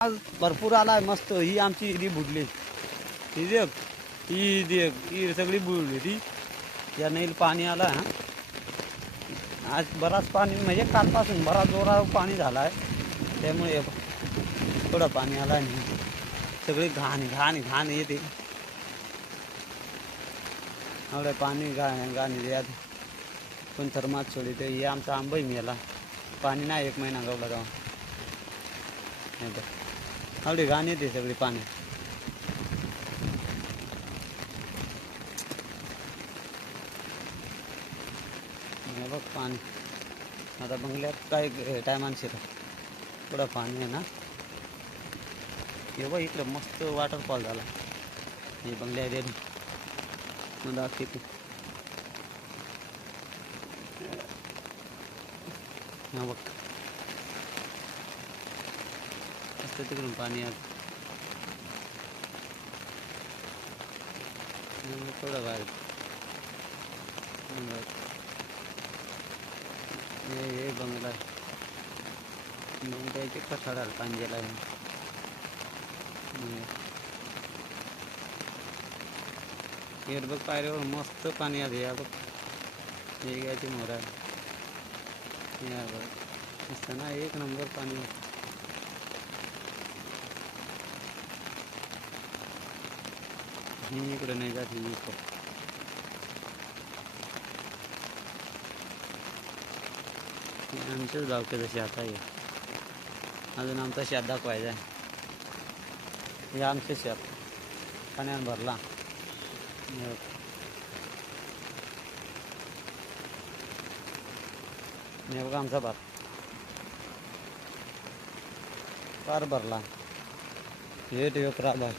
आज भरपूर आलाय मस्त. ही आमची इरी बुडली. ही देख, ही देख, ही सगळी बुडली ती. या नैल पाणी आलं हा. आज बराच पाणी म्हणजे कालपासून बराच जोरात पाणी झाला आहे. त्यामुळे थोडं पाणी आलं आणि सगळी घाण घाण घाण येते. एवढं पाणी घाण यात पण थर्मात सोडिते. हे आमचा आंबाही मेला. पाणी नाही 1 महिना गवला जाऊन. एवढी घाण येते सगळी पाणी. बघ पाणी आता बंगल्यात काय टायमान शिरत थोडं पाणी आहे ना. हे बघ इकडं मस्त वॉटरफॉल झाला. हे बंगल्या रे दाखवते. हा बघ मस्त तिकडून पाणी आलं. थोडं बाहेर हे बंगला बंगल्याचे कठाडाल पाणी गेला आहे. बघ पायरीवर मस्त पाणी आलं. या बघ हे घ्यायची मोरा या बघ मस्त ना. 1 नंबर पाणी. ही इकडे नाही जात. ही आमचेच गावचे जसे आता आहे. अजून आमचा शेत दाखवायचा आहे. हे आमचे शेत पाण्यानं भरला. हे बघा आमचा पार भरला. हे योग राबा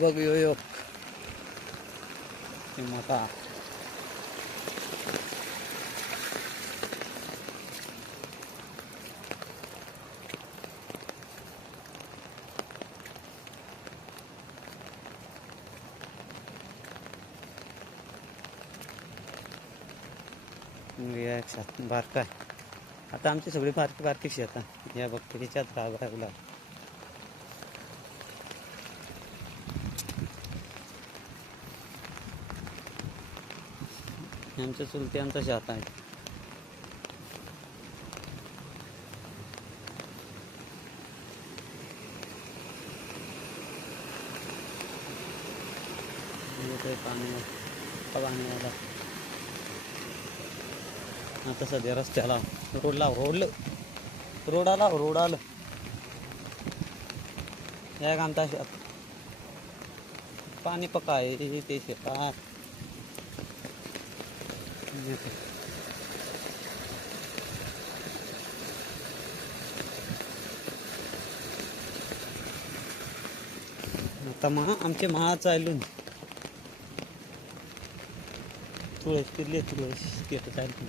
बघ योग मोठा. बारका आहे. आता आमची सगळी बारकी बारकी शेतात या बघते त्याच्यात राबला. आमच्या चुलत्यांचा शेत आहे. पाणी आला आता सध्या रस्त्याला. रोड आलं या आमचा शेत. पाणी पका आहे ते शेतात. आता आमचे चालून तुळस फिरले. तुळस तिथं चालू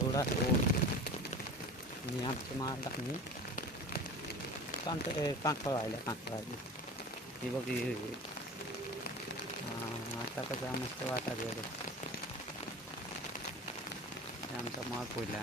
रोड आणि आमच्या महाराष्ट्राने कांठा राहिले. ही बघ आता कसं मस्त वाटा आमचा माग पडला.